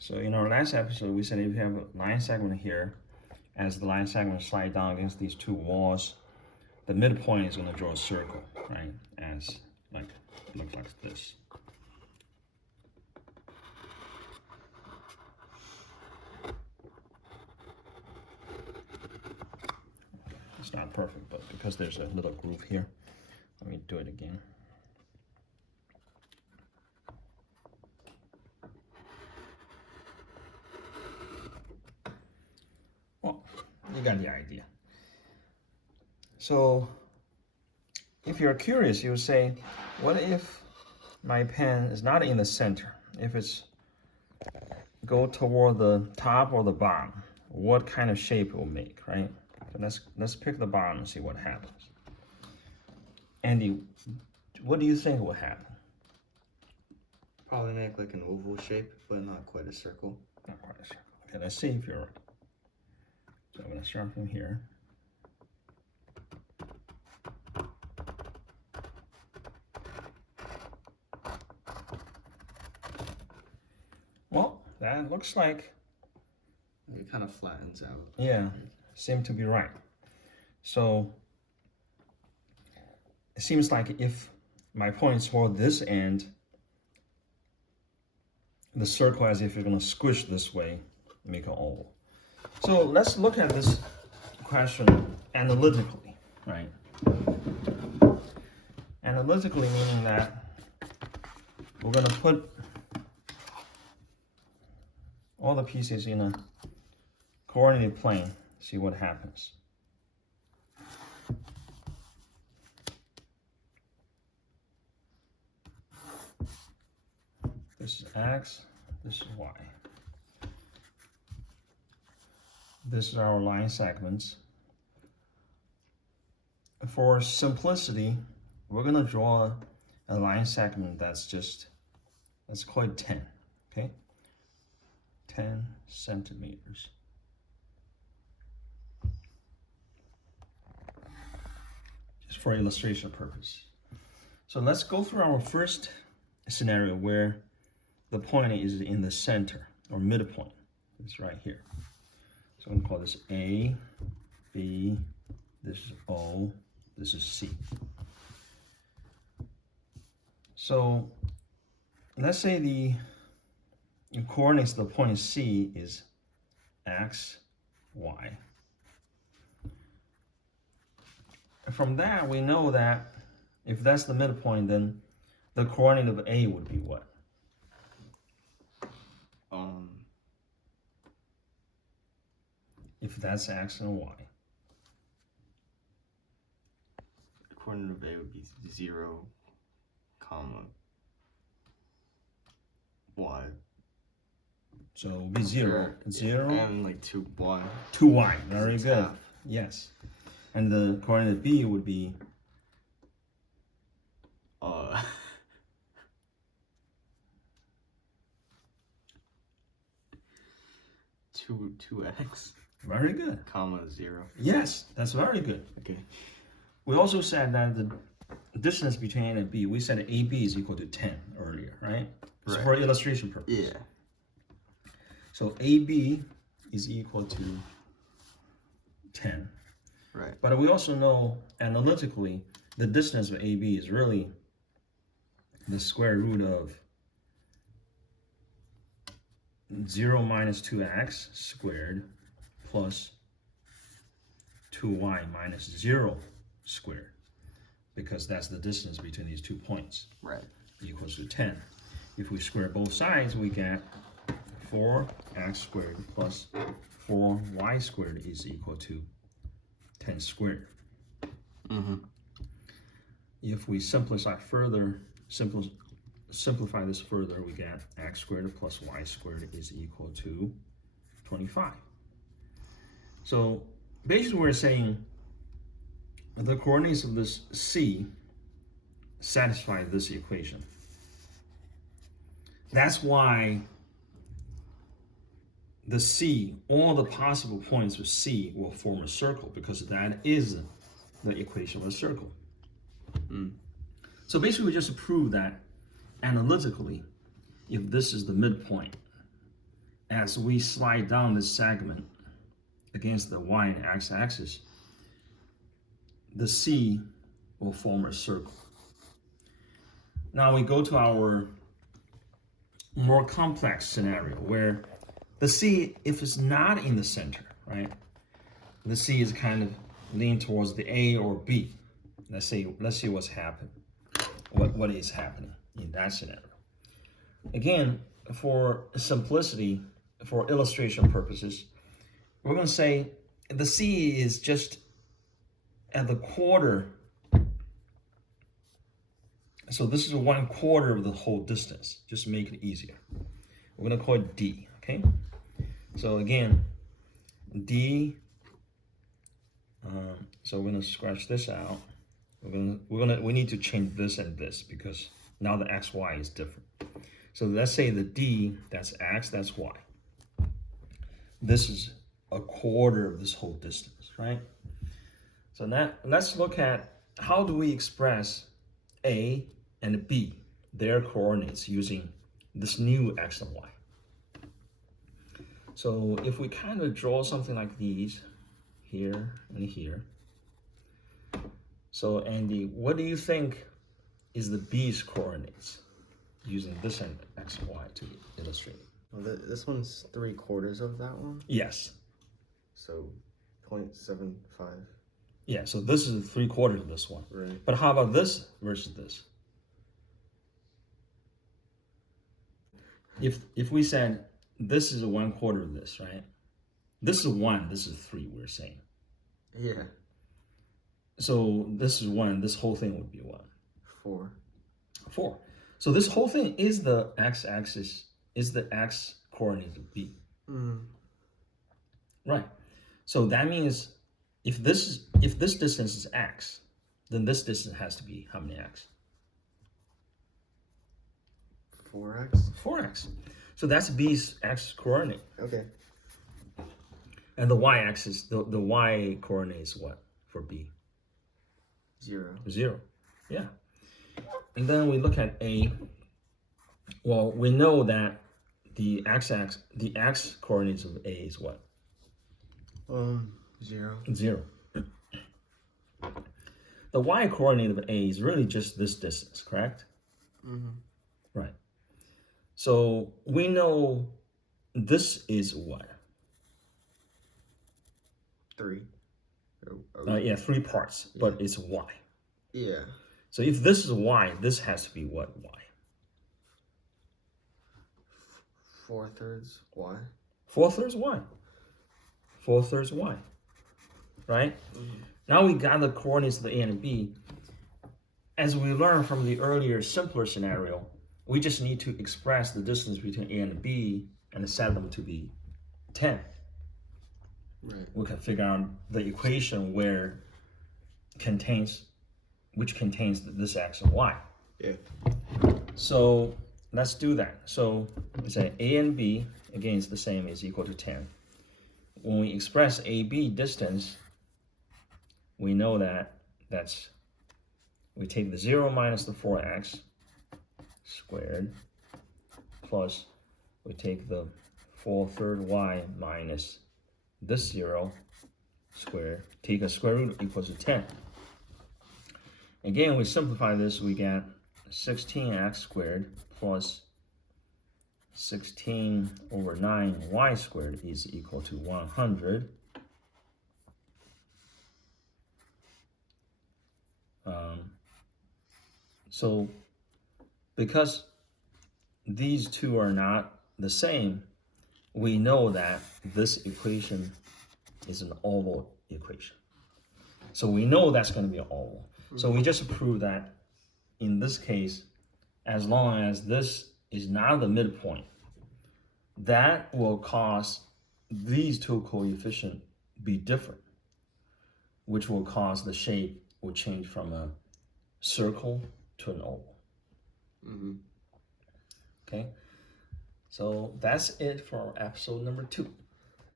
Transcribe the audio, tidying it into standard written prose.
So in our last episode, we said if you have a line segment here, as the line segment slide down against these two walls, the midpoint is going to draw a circle, right? As like looks like this. It's not perfect, but because there's a little groove here, let me do it again. Well, you got the idea. So if you're curious, you say, what if my pen is not in the center? If it's go toward the top or the bottom, what kind of shape it will make, right? So let's pick the bottom and see what happens. Andy, what do you think will happen? Probably make like an oval shape, but not quite a circle. Not quite a circle. Okay, let's see if you're right. So I'm going to start from here. Well, that looks like... It kind of flattens out. Yeah, seemed to be right. So it seems like if my point is toward this end, the circle as if you're going to squish this way, make an oval. So let's look at this question analytically, right? Analytically meaning that we're going to put all the pieces in a coordinated plane, see what happens. This is X, this is Y. This is our line segments. For simplicity, we're gonna draw a line segment that's just, let's call it 10, okay? 10 centimeters. Just for illustration purpose. So let's go through our first scenario where the point is in the center or midpoint. It's right here. So I'm gonna call this A, B, this is O, this is C. So let's say the coordinates of the point C is X, Y. And from that, we know that if that's the midpoint, then the coordinate of A would be what? If that's X and Y. The coordinate of A would be 0, comma, Y. So it would be 0, 0. And like 2Y. 2Y, very good. Half. Yes. And the coordinate B would be? 2x. Very good. Comma 0. Yes, that's very good. Okay. We also said that the distance between A and B, we said AB is equal to 10 earlier, right? So Right. for illustration purpose. Yeah. So AB is equal to 10. Right. But we also know analytically the distance of AB is really the square root of 0 minus 2x squared plus 2y minus 0 squared, because that's the distance between these 2 points. Right. Equals to 10. If we square both sides, we get 4x squared plus 4y squared is equal to 10 squared. If we simplify this further, we get x squared plus y squared is equal to 25. So basically we're saying the coordinates of this C satisfy this equation. That's why the C, all the possible points of C will form a circle, because that is the equation of a circle. So basically we just prove that analytically, if this is the midpoint as we slide down this segment against the y and x axis, the C will form a circle. Now we go to our more complex scenario where the C, if it's not in the center, right? The C is kind of leaning towards the A or B. Let's see what's happening. What is happening in that scenario. Again, for simplicity, for illustration purposes, we're going to say the C is just at the quarter. So this is 1/4 of the whole distance, just to make it easier. We're going to call it D, okay? So again, D, so we're going to scratch this out. We need to change this and this because now the x, y is different. So let's say the D, that's x, that's y. This is 1/4 of this whole distance, right? So now let's look at how do we express A and B, their coordinates, using this new x and y. So if we kind of draw something like these, here and here. So Andy, what do you think is the B's coordinates using this and x and y to illustrate? Well, this one's 3/4 of that one. Yes. So 0.75. Yeah, so this is 3/4 of this one. Right. But how about this versus this? If we said this is 1/4 of this, right? This is 1, this is 3, we're saying. Yeah. So this is 1, this whole thing would be what? 4. 4. So this whole thing is the x-axis, is the x coordinate of B. Right. So that means if this distance is x, then this distance has to be how many x? 4x. 4x. So that's B's x coordinate. Okay. And the y-axis, the y coordinate is what for B? 0. 0. Yeah. And then we look at A. Well, we know that the x coordinates of A is what? 0. 0. The y coordinate of A is really just this distance, correct? Right. So we know this is what? 3. Yeah, 3 parts, but it's y. Yeah. So if this is y, this has to be what y? 4/3 y. 4/3 y. 4/3 y. Right? Now we got the coordinates of the A and B. As we learned from the earlier simpler scenario, we just need to express the distance between A and B and set them to be 10. Right. We can figure out the equation which contains this x and y. Yeah. So let's do that. So we say A and B, again, is the same, is equal to 10. When we express AB distance, we know that we take the 0 minus the 4x squared plus we take the 4/3 y minus this 0 squared, take a square root equals to 10. Again, we simplify this, we get 16x squared plus 16/9y squared is equal to 100. So because these two are not the same, we know that this equation is an oval equation. So we know that's going to be an oval. So we just prove that in this case, as long as this is not the midpoint, that will cause these two coefficients be different, which will cause the shape will change from a circle to an oval. Okay, so that's it for episode number 2.